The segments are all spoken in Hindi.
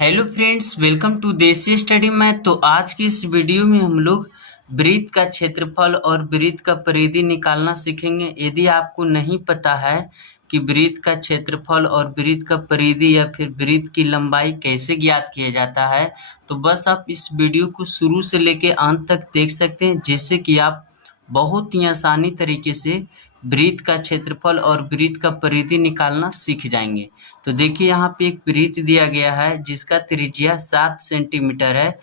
हेलो फ्रेंड्स, वेलकम टू देसी स्टडी मैथ। तो आज की इस वीडियो में हम लोग वृत्त का क्षेत्रफल और वृत्त का परिधि निकालना सीखेंगे। यदि आपको नहीं पता है कि वृत्त का क्षेत्रफल और वृत्त का परिधि या फिर वृत्त की लंबाई कैसे ज्ञात किया जाता है, तो बस आप इस वीडियो को शुरू से लेकर अंत तक देख सकते हैं, जिससे कि आप बहुत ही आसानी तरीके से वृत्त का क्षेत्रफल और वृत्त का परिधि निकालना सीख जाएंगे। तो देखिए यहाँ पे एक वृत्त दिया गया है जिसका त्रिज्या 7 सेंटीमीटर है।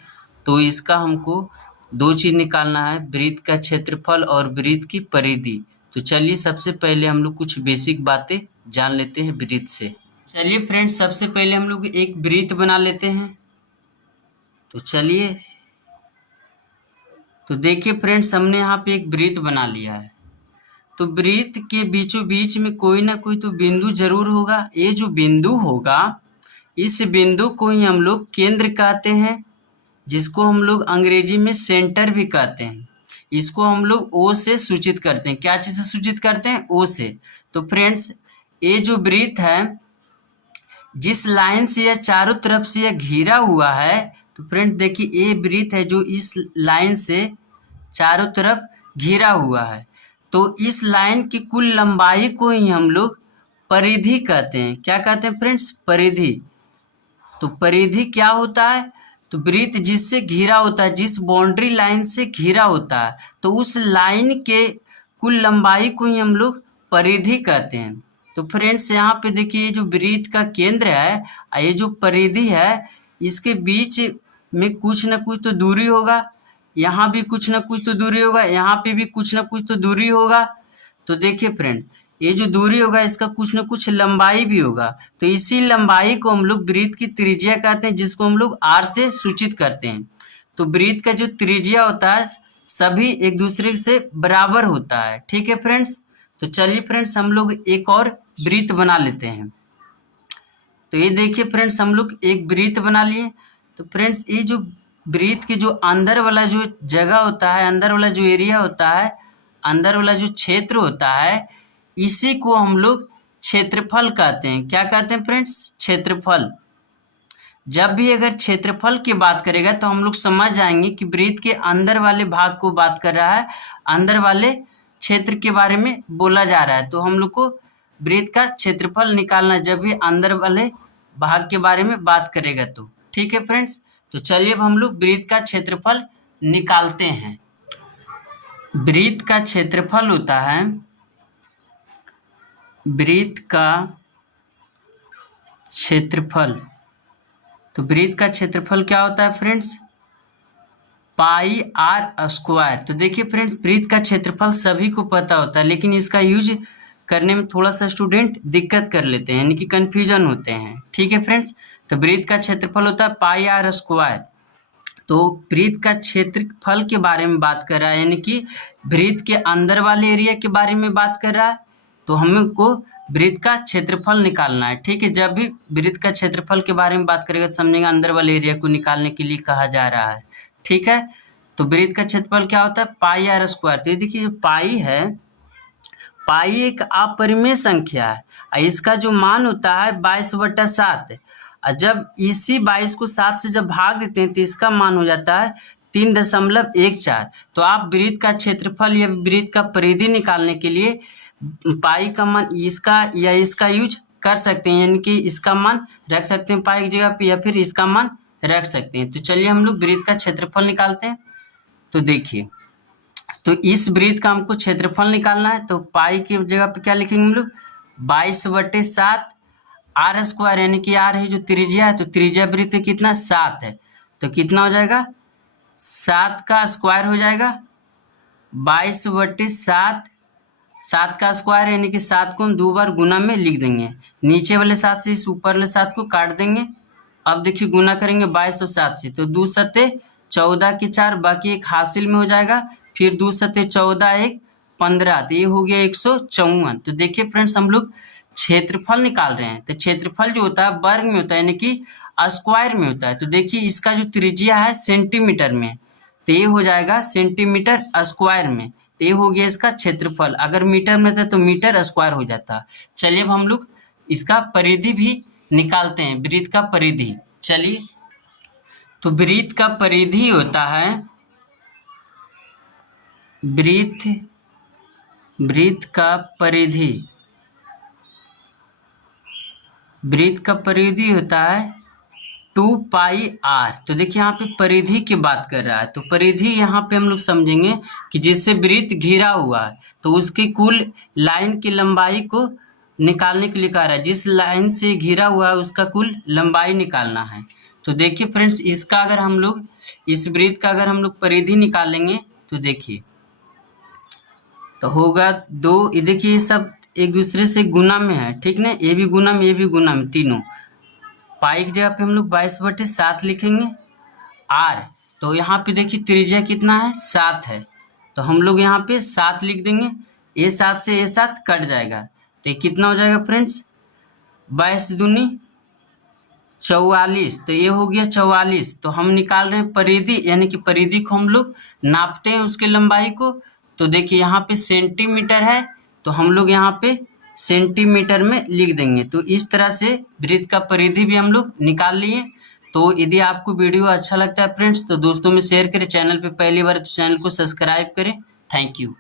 तो इसका हमको दो चीज निकालना है, वृत्त का क्षेत्रफल और वृत्त की परिधि। तो चलिए सबसे पहले हम लोग कुछ बेसिक बातें जान लेते हैं वृत्त से। चलिए फ्रेंड्स, सबसे पहले हम लोग एक वृत्त बना लेते हैं। तो चलिए, तो देखिए फ्रेंड्स, हमने यहाँ पे एक वृत्त बना लिया है। तो वृत्त के बीचों बीच में कोई ना कोई तो बिंदु जरूर होगा। ये जो बिंदु होगा, इस बिंदु को ही हम लोग केंद्र कहते हैं, जिसको हम लोग अंग्रेजी में सेंटर भी कहते हैं। इसको हम लोग ओ से सूचित करते हैं। क्या चीज से सूचित करते हैं? ओ से। तो फ्रेंड्स, ये जो वृत्त है, जिस लाइन से यह चारों तरफ से यह घिरा हुआ है, तो फ्रेंड्स देखिए, ये वृत्त है जो इस लाइन से चारों तरफ घिरा हुआ है। तो इस लाइन की कुल लंबाई को ही हम लोग परिधि कहते हैं। क्या कहते हैं फ्रेंड्स? परिधि। तो परिधि क्या होता है? तो वृत्त जिससे घिरा होता है, जिस बाउंड्री लाइन से घिरा होता है, तो उस लाइन के कुल लंबाई को ही हम लोग परिधि कहते हैं। तो फ्रेंड्स यहाँ पे देखिए, ये जो वृत्त का केंद्र है, ये जो परिधि है, इसके बीच में कुछ न कुछ तो दूरी होगा। यहाँ भी कुछ ना कुछ तो दूरी होगा, यहाँ पे भी कुछ ना कुछ तो दूरी होगा। तो देखिए फ्रेंड, ये जो दूरी होगा, इसका कुछ ना कुछ लंबाई भी होगा। तो इसी लंबाई को हम लोग वृत्त की त्रिज्या कहते हैं, जिसको हम लोग आर से सूचित करते हैं। तो वृत्त का जो त्रिज्या होता है, सभी एक दूसरे से बराबर होता है। ठीक है फ्रेंड्स। तो चलिए फ्रेंड्स, हम लोग एक और वृत्त बना लेते हैं। तो ये देखिए फ्रेंड्स, हम लोग एक वृत्त बना लिए। तो फ्रेंड्स, ये जो वृत्त के जो अंदर वाला जो जगह होता है, अंदर वाला जो एरिया होता है, अंदर वाला जो क्षेत्र होता है, इसी को हम लोग क्षेत्रफल कहते हैं। क्या कहते हैं फ्रेंड्स? क्षेत्रफल। जब भी अगर क्षेत्रफल की बात करेगा तो हम लोग समझ जाएंगे कि वृत्त के अंदर वाले भाग को बात कर रहा है, अंदर वाले क्षेत्र के बारे में बोला जा रहा है। तो हम लोग को वृत्त का क्षेत्रफल निकालना, जब भी अंदर वाले भाग के बारे में बात करेगा तो। ठीक है फ्रेंड्स। तो चलिए अब हम लोग वृत्त का क्षेत्रफल निकालते हैं। वृत्त का क्षेत्रफल होता है, वृत्त का क्षेत्रफल। तो वृत्त का क्षेत्रफल क्या होता है फ्रेंड्स? Pi are square. तो देखिए फ्रेंड्स, वृत्त का क्षेत्रफल सभी को पता होता है, लेकिन इसका यूज करने में थोड़ा सा स्टूडेंट दिक्कत कर लेते हैं, यानी कि कंफ्यूजन होते हैं। ठीक है फ्रेंड्स। तो वृत्त का क्षेत्रफल होता है पाई आर स्क्वायर। तो वृत्त का क्षेत्रफल के बारे में बात कर रहा है, यानी कि वृत्त के अंदर वाले एरिया के बारे में बात कर रहा है। तो हमको वृत्त का क्षेत्रफल निकालना है। ठीक है। जब भी वृत्त का क्षेत्रफल के बारे में बात करेगा तो समझेंगे अंदर वाले एरिया को निकालने के लिए कहा जा रहा है। ठीक है। तो वृत्त का क्षेत्रफल क्या होता है? पाई आर स्क्वायर। तो ये देखिए, पाई है, पाई एक अपरिमेय संख्या है, इसका जो मान होता है 22/7। जब इसी 22 को 7 से जब भाग देते हैं तो इसका मान हो जाता है 3.14। तो आप वृत्त का क्षेत्रफल या वृत्त का परिधि निकालने के लिए पाई का मान इसका या इसका यूज कर सकते हैं, यानी कि इसका मान रख सकते हैं पाई की जगह पे, या फिर इसका मान रख सकते हैं। तो चलिए हम लोग वृत्त का क्षेत्रफल निकालते हैं। तो देखिए, तो इस वृत्त का हमको क्षेत्रफल निकालना है। तो पाई की जगह पे क्या लिखेंगे हम लोग? 22/7 आर स्क्वायर, यानी कि आर है जो त्रिज्या है। तो त्रिज्या वृत्त कितना? 7 है। तो कितना हो जाएगा? 7 का स्क्वायर हो जाएगा 22/7। 7 का स्क्वायर यानी कि 7 को हम 2 बार गुना में लिख देंगे। नीचे वाले 7 से इस ऊपर वाले 7 को काट देंगे। अब देखिए, गुना करेंगे 22 और 7 से, तो 2 सत्ते 14 के 4, बाकी एक हासिल में हो जाएगा। फिर 2 सत्ते 14, 1 15, तो ये हो गया 154। तो देखिए फ्रेंड्स, हम लोग क्षेत्रफल निकाल रहे हैं। तो क्षेत्रफल जो होता है वर्ग में होता है, यानी कि स्क्वायर में होता है। तो देखिए, इसका जो त्रिज्या है सेंटीमीटर में, तो ये हो जाएगा सेंटीमीटर स्क्वायर में। तो ये हो गया इसका क्षेत्रफल। अगर मीटर में था तो मीटर स्क्वायर हो जाता। चलिए अब हम लोग इसका परिधि भी निकालते हैं, वृत्त का परिधि। चलिए, तो वृत्त का परिधि होता है, वृत्त का परिधि होता है 2πr। तो देखिए यहाँ पे परिधि की बात कर रहा है, तो परिधि यहाँ पे हम लोग समझेंगे कि जिससे वृत्त घिरा हुआ है तो उसकी कुल लाइन की लंबाई को निकालने के लिए कह रहा है। जिस लाइन से घिरा हुआ है उसका कुल लंबाई निकालना है। तो देखिए फ्रेंड्स, इसका अगर हम लोग इस वृत्त का अगर हम लोग परिधि निकालेंगे तो देखिए तो होगा 2, ये देखिए ये सब एक दूसरे से गुना में है, ठीक ना, ये भी गुना में तीनों। पाई की जगह पे हम लोग 22/7 लिखेंगे। आर, तो यहाँ पे देखिए त्रिज्या कितना है, 7 है, तो हम लोग यहाँ पे 7 लिख देंगे। ये 7 से ये 7 कट जाएगा, तो ये कितना हो जाएगा फ्रेंड्स, 22 दूनी 44, तो ये हो गया 44। तो हम निकाल रहे हैं परिधि, यानी कि परिधि को हम लोग नापते हैं उसके लंबाई को। तो देखिए यहाँ पे सेंटीमीटर है, तो हम लोग यहाँ पे सेंटीमीटर में लिख देंगे। तो इस तरह से वृत्त का परिधि भी हम लोग निकाल लिए। तो यदि आपको वीडियो अच्छा लगता है फ्रेंड्स तो दोस्तों में शेयर करें, चैनल पे पहली बार तो चैनल को सब्सक्राइब करें। Thank you.